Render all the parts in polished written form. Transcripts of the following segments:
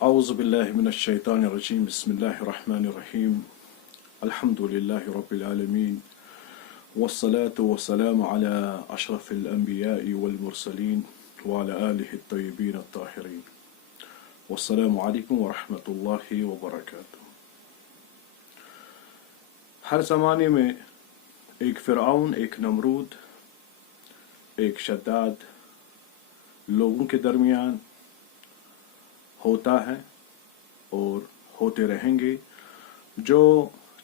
أعوذ بالله من الشيطان الرجيم بسم الله الرحمن الرحيم الحمد لله رب العالمين والصلاة والسلام على أشرف الأنبياء والمرسلين وعلى آله الطيبين الطاهرين والسلام عليكم ورحمة الله وبركاته. ہر زمانے میں ایک فرعون، ایک نمرود، ایک شداد لوگوں کے درمیان ہوتا ہے اور ہوتے رہیں گے، جو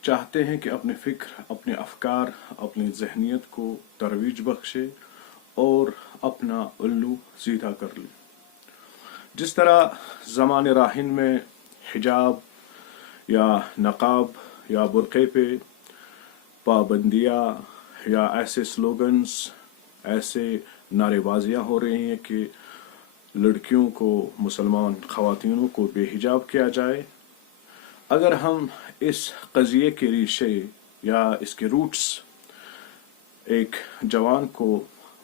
چاہتے ہیں کہ اپنے فکر، اپنے افکار، اپنی ذہنیت کو ترویج بخشے اور اپنا الو سیدھا کر لے. جس طرح زمان راہن میں حجاب یا نقاب یا برقعے پہ پابندیاں یا ایسے سلوگنز، ایسے نعرے بازیاں ہو رہی ہیں کہ لڑکیوں کو، مسلمان خواتینوں کو بے حجاب کیا جائے. اگر ہم اس قضیے کے ریشے یا اس کے روٹس ایک جوان کو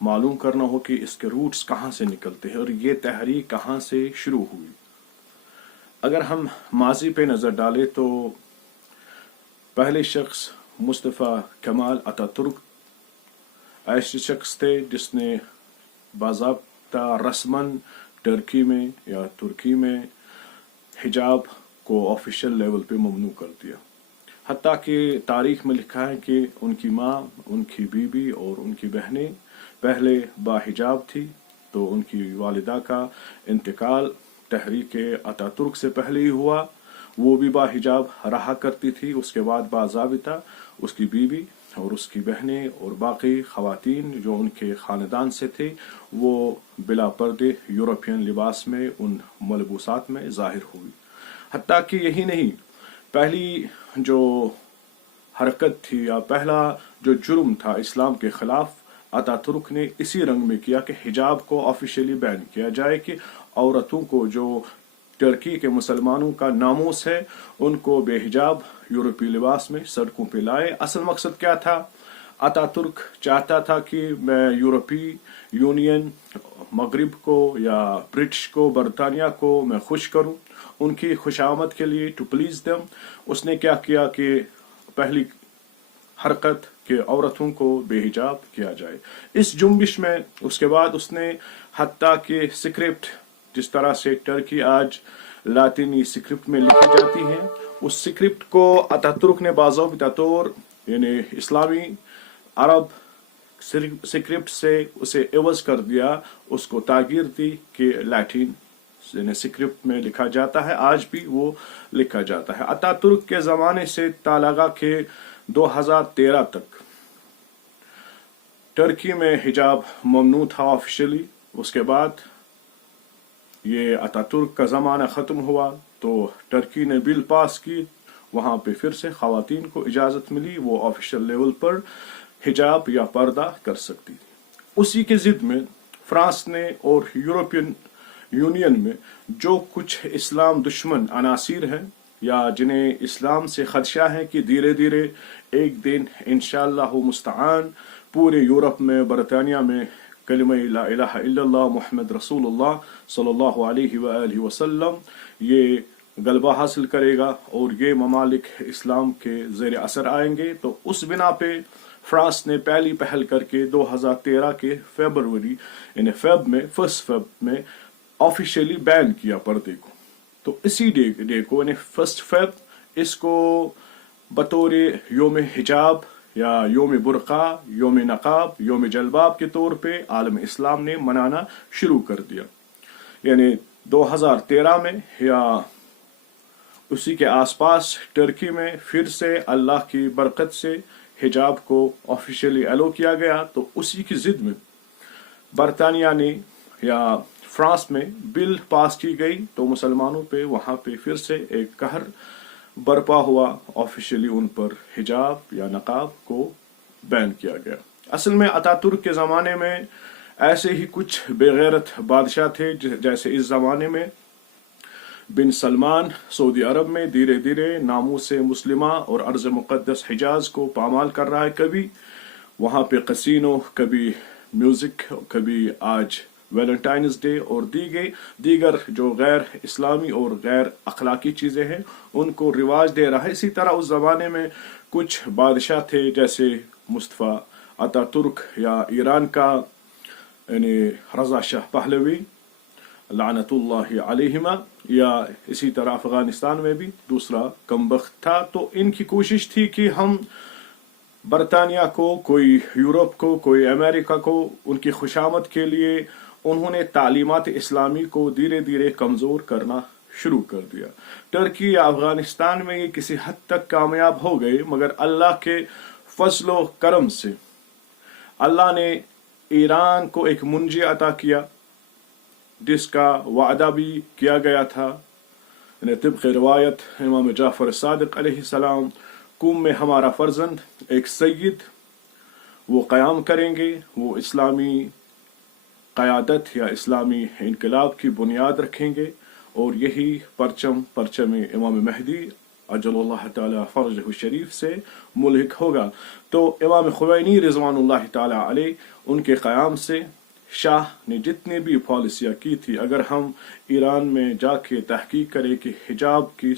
معلوم کرنا ہو کہ اس کے روٹس کہاں سے نکلتے ہیں اور یہ تحریک کہاں سے شروع ہوئی، اگر ہم ماضی پہ نظر ڈالیں تو پہلے شخص مصطفیٰ کمال اتا ترک ایسے شخص تھے جس نے باضابطہ رسماً ٹرکی میں یا ترکی میں حجاب کو آفیشیل لیول پہ ممنوع کر دیا. حتیٰ کہ تاریخ میں لکھا ہے کہ ان کی ماں، ان کی بیوی اور ان کی بہنیں پہلے باحجاب تھی، تو ان کی والدہ کا انتقال تحریک اتا ترک سے پہلے ہی ہوا. وہ بھی باحجاب رہا کرتی تھی. اس کے بعد باضابطہ اس کی بیوی اور اس کی بہنیں اور باقی خواتین جو ان کے خاندان سے تھے وہ بلا پردے یورپین لباس میں، ان ملبوسات میں ظاہر ہوئی. حتیٰ کہ یہی نہیں، پہلی جو حرکت تھی یا پہلا جو جرم تھا اسلام کے خلاف، اتا ترک نے اسی رنگ میں کیا کہ حجاب کو آفیشیلی بین کیا جائے کہ عورتوں کو، جو ٹرکی کے مسلمانوں کا ناموس ہے، ان کو بے حجاب یورپی لباس میں سڑکوں پہ لائے. اصل مقصد کیا تھا؟ اتا ترک چاہتا تھا کہ میں یورپی یونین، مغرب کو یا برٹش کو، برطانیہ کو میں خوش کروں، ان کی خوش آمد کے لیے، ٹو پلیز دم. اس نے کیا کیا کہ پہلی حرکت کہ عورتوں کو بے حجاب کیا جائے. اس جنبش میں اس کے بعد اس نے حتیٰ کہ اسکرپٹ، جس طرح سے ٹرکی آج لاطینی اسکرپٹ میں لکھی جاتی ہے، اس اسکرپٹ کو اتا ترک نے باضابطہ طور یعنی اسلامی عرب اسکرپٹ سے اسے عوض کر دیا، اس کو تغییر دی کہ لیٹن یعنی اسکرپٹ میں لکھا جاتا ہے. آج بھی وہ لکھا جاتا ہے. اتا ترک کے زمانے سے تالگا کے 2013 تک ٹرکی میں حجاب ممنوع تھا آفیشیلی. اس کے بعد یہ اتا ترک کا زمانہ ختم ہوا تو ٹرکی نے بل پاس کی، وہاں پہ پھر سے خواتین کو اجازت ملی، وہ آفیشیل لیول پر حجاب یا پردہ کر سکتی تھی. اسی کے ضد میں فرانس نے اور یورپین یونین میں جو کچھ اسلام دشمن عناصر ہیں یا جنہیں اسلام سے خدشہ ہے کہ دھیرے دھیرے ایک دن انشاءاللہ مستعان پورے یورپ میں، برطانیہ میں کلمہ لا الہ الا اللہ محمد رسول اللہ صلی اللہ علیہ وآلہ وسلم یہ غلبہ حاصل کرے گا اور یہ ممالک اسلام کے زیر اثر آئیں گے. تو اس بنا پہ فرانس نے پہلی پہل کر کے 2013 کے فیبروری یعنی فرسٹ فیب میں آفیشیلی بین کیا پردے کو. تو اسی ڈے کو یعنی فرسٹ فیب، اس کو بطور یوم حجاب یا یوم برقع، یوم نقاب، یوم جلباب کے طور پہ عالم اسلام نے منانا شروع کر دیا. یعنی 2013 میں یا اسی کے آس پاس ٹرکی میں پھر سے اللہ کی برکت سے حجاب کو آفیشیلی ایلو کیا گیا. تو اسی کی ضد میں برطانیہ نے یا فرانس میں بل پاس کی گئی، تو مسلمانوں پہ وہاں پہ پھر سے ایک قہر برپا ہوا، آفیشیلی ان پر حجاب یا نقاب کو بین کیا گیا. اصل میں اتا ترک کے زمانے میں ایسے ہی کچھ بے غیرت بادشاہ تھے، جیسے اس زمانے میں بن سلمان سعودی عرب میں دھیرے دھیرے ناموس مسلمہ اور ارض مقدس حجاز کو پامال کر رہا ہے. کبھی وہاں پہ قسینو، کبھی میوزک، کبھی آج वैलेंटाइंस डे और दीगर जो गैर इस्लामी और गैर अखलाकी चीज़ें हैं उनको रिवाज दे रहा है। इसी तरह उस ज़माने में कुछ बादशाह थे जैसे मुस्तफ़ा अतातुर्क या ईरान का यानी रज़ा शाह पहलवी लानतुल्लाहि अलैहिमा, या इसी तरह अफगानिस्तान में भी दूसरा कमबख्त था। तो इनकी कोशिश थी कि हम बरतानिया को, कोई यूरोप को, कोई अमेरिका को उनकी खुशामद के लिए उन्होंने तालीमात इस्लामी को धीरे धीरे कमज़ोर करना शुरू कर दिया। टर्की या अफगानिस्तान में ये किसी हद तक कामयाब हो गए, मगर अल्लाह के फजलो करम से अल्लाह ने ईरान को एक मुंजी अता किया जिसका वादा भी किया गया था। तिब्क़ रिवायत इमाम जाफ़र सादिक़ अलैहिस्सलाम, कुम में हमारा फर्जंद एक सैयद वो क़याम करेंगे, वो इस्लामी क़यादत या इस्लामी इनकलाब की बुनियाद रखेंगे और यही परचम इमाम महदी अजलल्लाह ताला फ़र्जहु शरीफ से मुल्हिक होगा। तो इमाम खुमैनी रिज़वानुल्लाह ताला अलैह उनके क़याम से शाह ने जितनी भी पॉलिसियाँ की थी, अगर हम ईरान में जाके तहकीक करें कि हिजाब की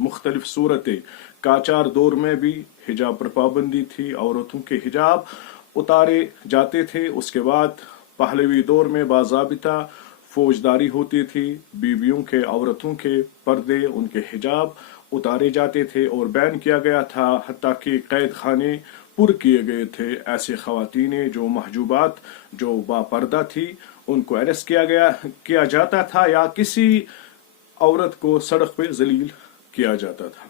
मुख्तलिफ सूरतें, काचार दौर में भी हिजाब पर पाबंदी थी, औरतों के हिजाब उतारे जाते थे। उसके बाद पहलवी दौर में बाज़ाबिता फौजदारी होती थी, बीवियों के, औरतों के पर्दे, उनके हिजाब उतारे जाते थे और बैन किया गया था, हत्ता कि कैद खाने पुर किए गए थे। ऐसे ख़वातीनें जो महजूबात, जो बापर्दा थी, उनको अरेस्ट किया जाता था या किसी औरत को सड़क पे जलील किया जाता था।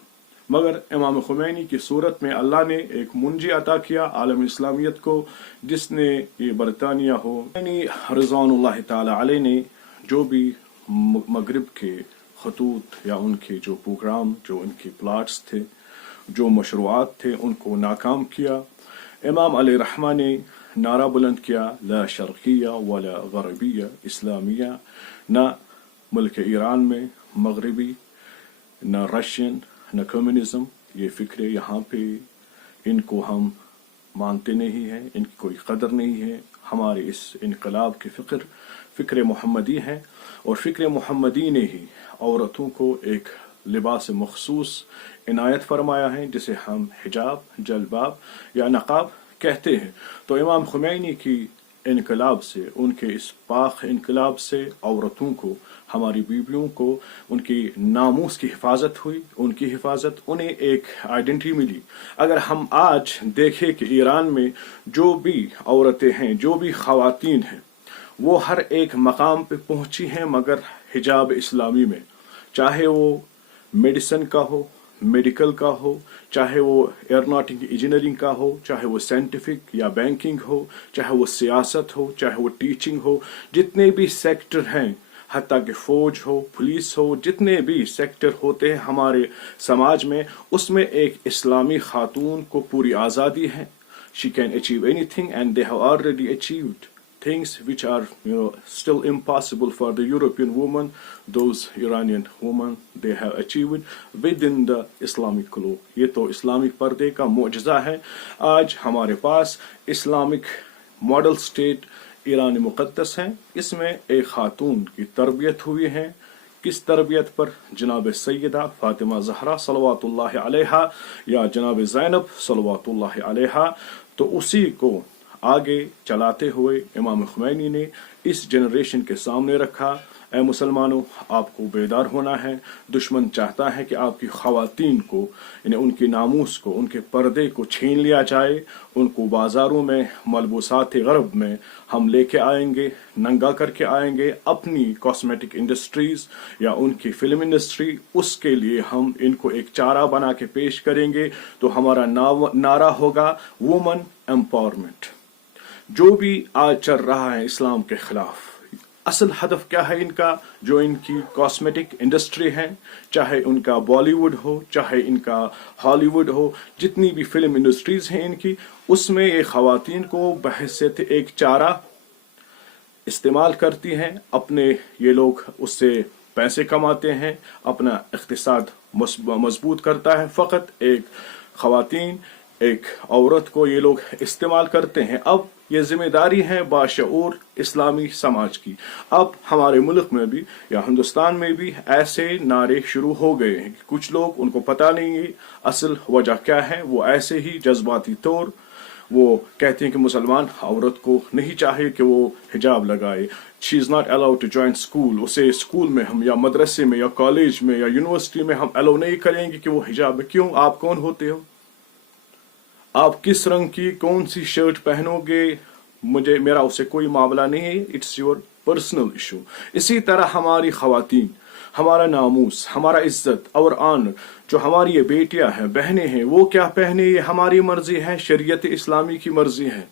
मगर इमाम खुमैनी की सूरत में अल्लाह ने एक मुंजी अता किया आलम इस्लामियत को, जिसने ये बरतानिया हो रिज़वानुल्लाह ताला अलैह ने जो भी मगरिब के खतूत या उनके जो प्रोग्राम, जो उनके प्लाट्स थे, जो मशरूआत थे, उनको नाकाम किया। इमाम अली रहमा ने नारा बुलंद किया, ला शर्किया वला गरबिया इस्लामिया, न मुल्क ईरान में मगरबी, न रशियन, न कम्युनिज्म, ये फ़िक्रे यहाँ पे इनको हम मानते नहीं हैं, इनकी कोई कदर नहीं है। हमारे इस इनकलाब के फ़िक्र मोहम्मदी हैं और फ़िक्र मोहम्मदी ने ही औरतों को एक लिबास मखसूस इनायत फरमाया है जिसे हम हिजाब, जलबाब या नकाब कहते हैं। तो इमाम खुमैनी की इनकलाब से, उनके इस पाक इनकलाब से औरतों को, हमारी बीवियों को उनकी नामूस की हिफाजत हुई, उनकी हिफाजत, उन्हें एक आइडेंटिटी मिली। अगर हम आज देखें कि ईरान में जो भी औरतें हैं, जो भी ख़वातीन हैं, वो हर एक मकाम पे पहुंची हैं मगर हिजाब इस्लामी में, चाहे वो मेडिसिन का हो, मेडिकल का हो, चाहे वो एयरोनॉटिक इंजीनियरिंग का हो, चाहे वो साइंटिफिक या बैंकिंग हो, चाहे वो सियासत हो, चाहे वो टीचिंग हो, जितने भी सेक्टर हैं, हत्ता कि फौज हो, पुलिस हो, जितने भी सेक्टर होते हैं हमारे समाज में, उसमें एक इस्लामी खातून को पूरी आज़ादी है। She can achieve anything and they have already achieved things which are still impossible for the European woman. Those Iranian women, they have achieved within the Islamic law. ये तो इस्लामिक पर्दे का मुअजिज़ा है। आज हमारे पास इस्लामिक मॉडल स्टेट ईरान मुक़द्दस है, इसमें एक खातून की तरबियत हुई है। किस तरबियत पर? जनाब सैयदा फातिमा ज़हरा सलवातुल्लाह अलैहा या जनाब ज़ैनब सलवातुल्लाह अलैहा। तो उसी को आगे चलाते हुए इमाम खुमैनी ने इस जनरेशन के सामने रखा, ऐ मुसलमानों, आपको बेदार होना है। दुश्मन चाहता है कि आपकी ख़वातीन को, यानी उनकी नामूस को, उनके पर्दे को छीन लिया जाए। उनको बाज़ारों में, मलबूसात गरब में हम लेके आएंगे, नंगा करके आएंगे। अपनी कॉस्मेटिक इंडस्ट्रीज़ या उनकी फिल्म इंडस्ट्री, उसके लिए हम इनको एक चारा बना के पेश करेंगे। तो हमारा नारा होगा वुमन एम्पावरमेंट। जो भी आज चल रहा है इस्लाम के खिलाफ, असल हदफ क्या है इनका? जो इनकी कॉस्मेटिक इंडस्ट्री है, चाहे उनका बॉलीवुड हो, चाहे इनका हॉलीवुड हो, जितनी भी फिल्म इंडस्ट्रीज हैं इनकी, उसमें ये ख़वातीन को बहैसियत एक चारा इस्तेमाल करती हैं। अपने ये लोग उससे पैसे कमाते हैं, अपना इक़्तिसाद मजबूत करता है। फ़कत एक ख़वातीन, एक औरत को ये लोग इस्तेमाल करते हैं। अब ये जिम्मेदारी है बाशऊर इस्लामी समाज की। अब हमारे मुल्क में भी या हिंदुस्तान में भी ऐसे नारे शुरू हो गए हैं कि कुछ लोग, उनको पता नहीं है असल वजह क्या है, वो ऐसे ही जज्बाती तौर वो कहते हैं कि मुसलमान औरत को नहीं चाहिए कि वो हिजाब लगाए, she is not allowed to join school, उसे स्कूल में हम या मदरसे में या कॉलेज में या यूनिवर्सिटी में हम अलाउ नहीं करेंगे कि वो हिजाब में। क्यों? आप कौन होते हो? आप किस रंग की कौन सी शर्ट पहनोगे, मेरा उससे कोई मामला नहीं है, इट्स योर पर्सनल इशू। इसी तरह हमारी खवातीन, हमारा नामूस, हमारा इज्जत और आन, जो हमारी ये बेटियां हैं, बहनें हैं, वो क्या पहने ये हमारी मर्जी है, शरीयत इस्लामी की मर्जी है।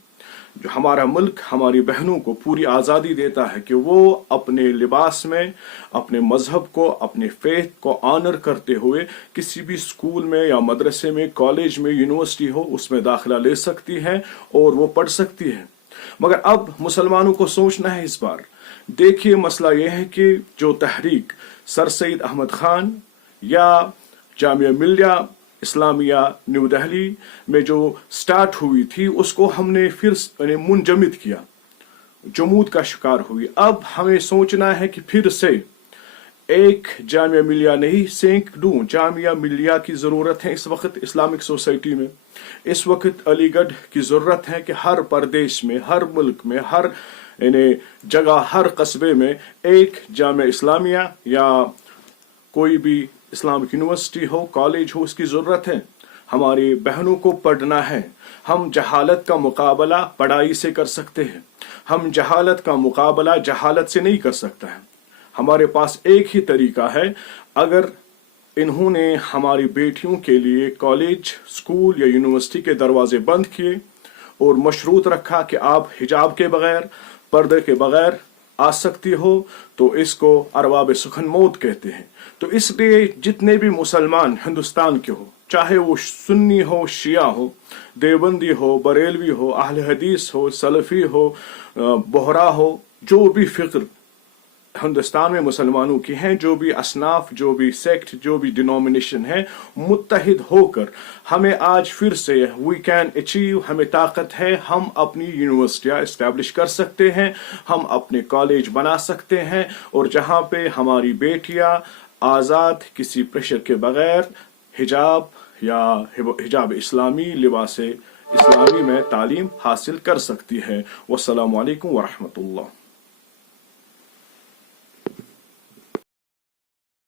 जो हमारा मुल्क हमारी बहनों को पूरी आज़ादी देता है कि वो अपने लिबास में अपने मजहब को, अपने फेथ को ऑनर करते हुए किसी भी स्कूल में या मदरसे में, कॉलेज में, यूनिवर्सिटी हो, उसमें दाखिला ले सकती है और वो पढ़ सकती है। मगर अब मुसलमानों को सोचना है इस बार। देखिए, मसला यह है कि जो तहरीक सर सैयद अहमद खान या जामिया मिलिया इस्लामिया न्यू दिल्ली में जो स्टार्ट हुई थी, उसको हमने फिर मुंजमद किया, जमूद का शिकार हुई। अब हमें सोचना है कि फिर से एक जामिया मिलिया नहीं, सैकड़ों जामिया मिलिया की जरूरत है इस वक्त इस्लामिक सोसाइटी में। इस वक्त अलीगढ़ की जरूरत है कि हर प्रदेश में, हर मुल्क में, हर जगह, हर कस्बे में एक जामिया इस्लामिया या कोई भी इस्लामिक यूनिवर्सिटी हो, कॉलेज हो, उसकी जरूरत है। हमारी बहनों को पढ़ना है। हम जहालत का मुकाबला पढ़ाई से कर सकते हैं, हम जहालत का मुकाबला जहालत से नहीं कर सकते हैं। हमारे पास एक ही तरीका है। अगर इन्होंने हमारी बेटियों के लिए कॉलेज, स्कूल या यूनिवर्सिटी के दरवाजे बंद किए और मशरूत रखा कि आप हिजाब के बगैर, पर्दे के बगैर आ सकती हो, तो इसको अरबाब सुखन मौत कहते हैं। तो इसलिए जितने भी मुसलमान हिंदुस्तान के हो, चाहे वो सुन्नी हो, शिया हो, देवबंदी हो, बरेलवी हो, अहले हदीस हो, सलफी हो, बोहरा हो, जो भी फिक्र हिंदुस्तान में मुसलमानों की हैं, जो भी असनाफ, जो भी सेक्ट, जो भी डिनोमिनेशन है, मुत्तहिद होकर हमें आज फिर से वी कैन अचीव, हमें ताकत है, हम अपनी यूनिवर्सिटियाँ इस्टेब्लिश कर सकते हैं, हम अपने कॉलेज बना सकते हैं, और जहाँ पे हमारी बेटियाँ आज़ाद किसी प्रेशर के बगैर हिजाब या हिजाब इस्लामी, लिबास इस्लामी में तालीम हासिल कर सकती है। वस्सलामु अलैकुम वरहमतुल्लाह।